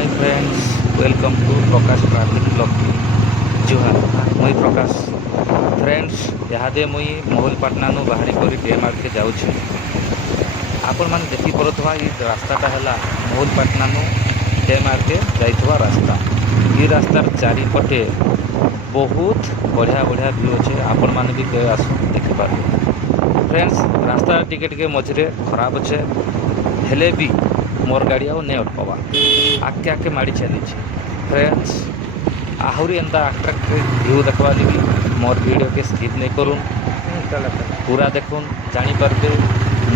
Hi friends, welcome to Prakash traffic blog. जुहार, मुई Prakash. Friends, इहादे मुई महलपाटनानु बाहरी कर डैम आड़के जाऊँगी। आपण मैंने देखिपा ये रास्ताटा है महलपाटनानु डैम आड़के जाइथवा रास्ता। ये रास्तार चारिपटे बहुत बढ़िया बढ़िया व्यू अच्छे। आपण मैंने भी कहे आसन देखिपारे। फ्रेंड्स, रास्ता टिके टिके मझे खराब अच्छे, हेले भी मोर गाड़ी आउ नहीं अटकवा, आगे आगे माड़ी चली। फ्रेंड्स, आहरी एंता अट्राक्टिव व्यू देखवा लगी मोर वीडियो के स्किप नहीं करूँ, पूरा देखून जानीपारे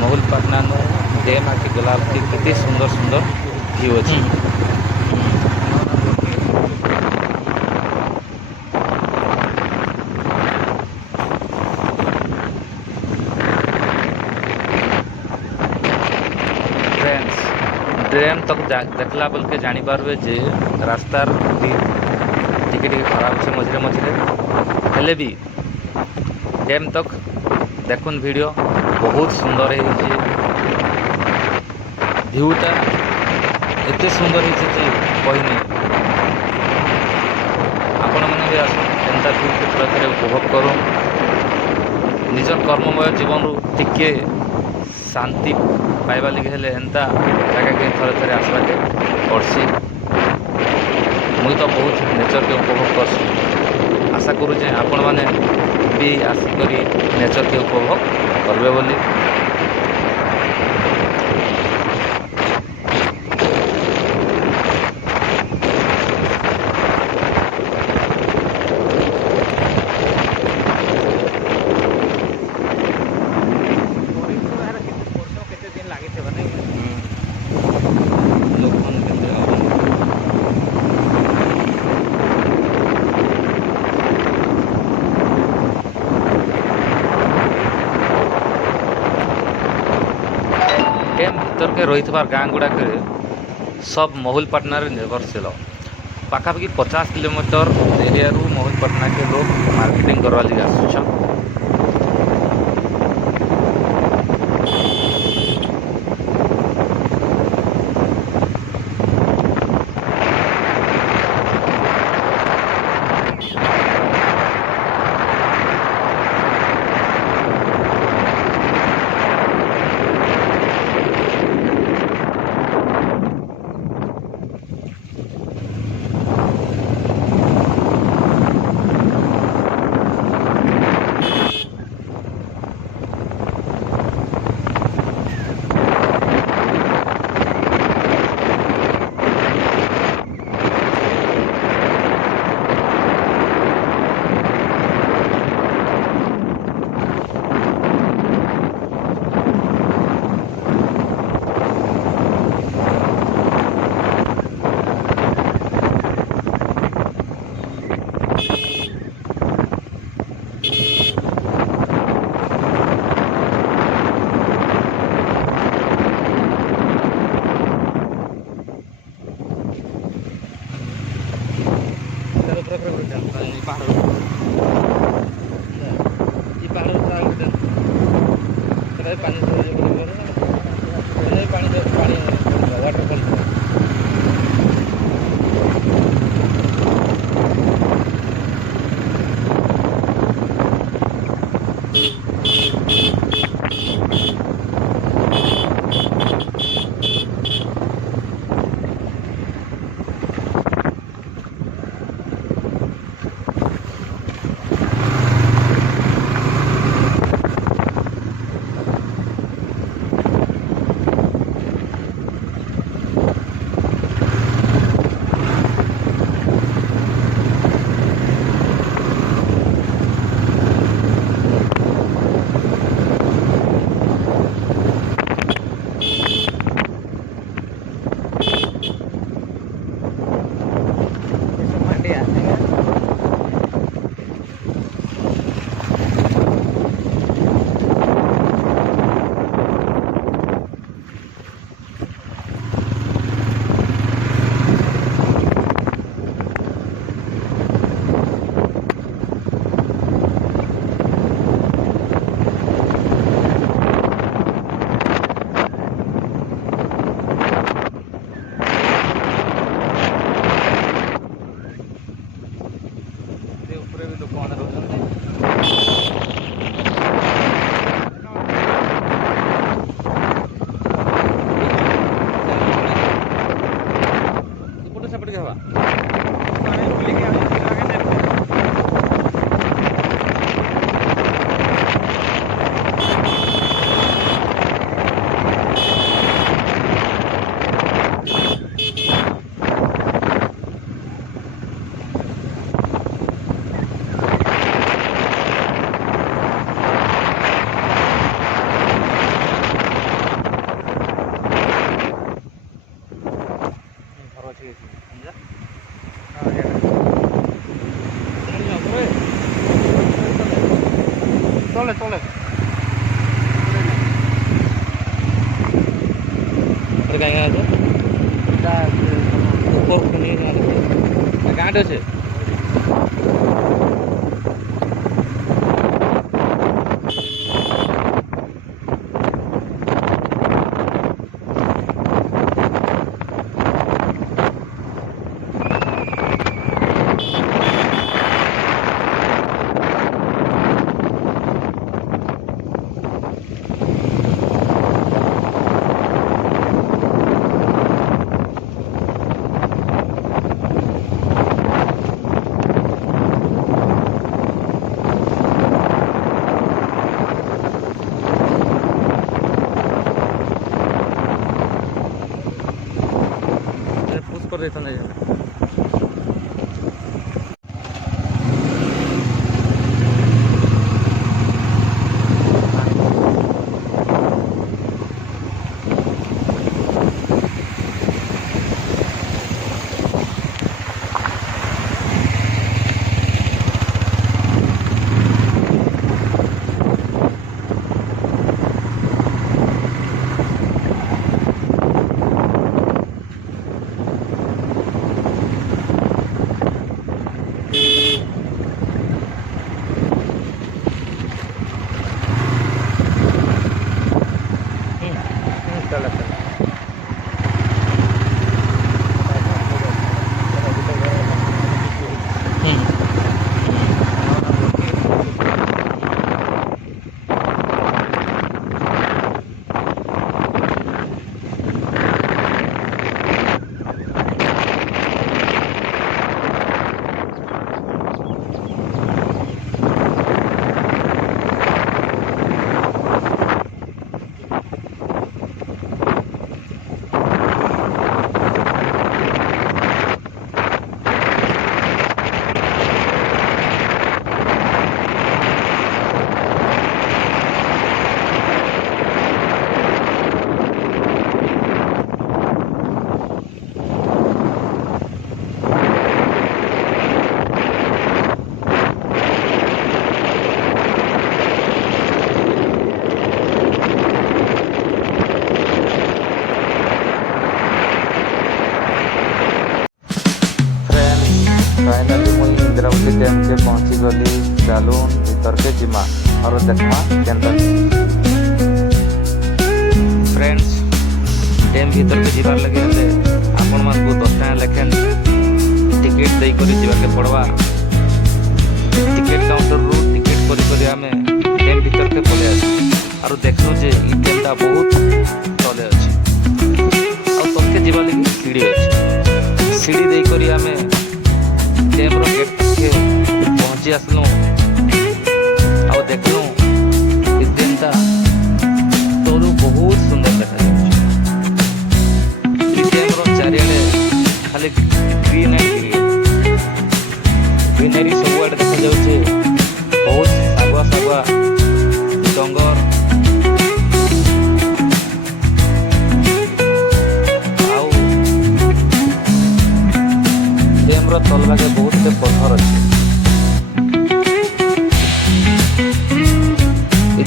महलपाटनानु डैम आके गला केते सुंदर सुंदर व्यू अच्छी। फ्रेंड्स, डैम तक देखला बेल के जानीपारे जे रास्तार भी टिके टिके खराब अच्छे मझे मझे, हेले भी डैम तक देखुन वीडियो बहुत सुंदर है। व्यूटा एते सुंदर है जे कहनी। आपण मैंने भी आस एंता व्यू के थोड़ा थोड़े उपभोग करूँ, निज कर्ममय जीवन टिके शांति पाइबा लगे हेले एंता जगह के थोड़े थोड़े आसवाके पड़सी। मुई तो बहुत नेचर के उपभोग करसी। आशा करूँ जे आपण मैंने भी आसिक नेचर के उपभोग करबे बोली। डैम भीतर के रही गाँ गुड़ाक सब महलपाटना निर्भरशील। पाखापाखि 50 किलोमीटर एरिया महलपाटना के लोग मार्केटिंग करवा लगे आसुछन। ଟିକେ ହବା চলে চলে କାହିଁ ଗାଁ ଗାଁଟେ ଅଛେ कर देता नहीं फाइनली मुई इंद्रावती डैम के पहुंची गली चलून भीतर के जिमा और देखमा केंद्र फ्रेंड्स डैम भीतर के जीवार लगे हेले आपण मान को 10 टका लेखन टिकट देई करी जीवा के पड़वा टिकट काउंटर रु टिकट करी करी हमें डैम भीतर के पले आसी और देखनु जे ई डैम ता बहुत तले अछि और तके जीवा लगी सीढ़ी अछि सीढ़ी देई करी हमें डैम रो गेट के पहुंची आसलु और देखलु इस डैम ता तोरू बहुत सुंदर देखा जाउछ डैम रो चारियाडे खाली ग्रीन एंड ग्रीनरी सब आडे देखा जाउछ बहुत सागवा सागवा डंगर आउ डैम रो तलभागे बहुत से पत्थर अच्छे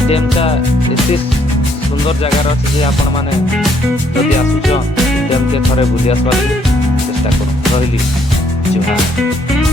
डैम टा एते सुंदर जगार अच्छे जे आपण माने जदि आसुछन डैम के थरे बुली आसबा चेष्टा करो रहिली जुहा।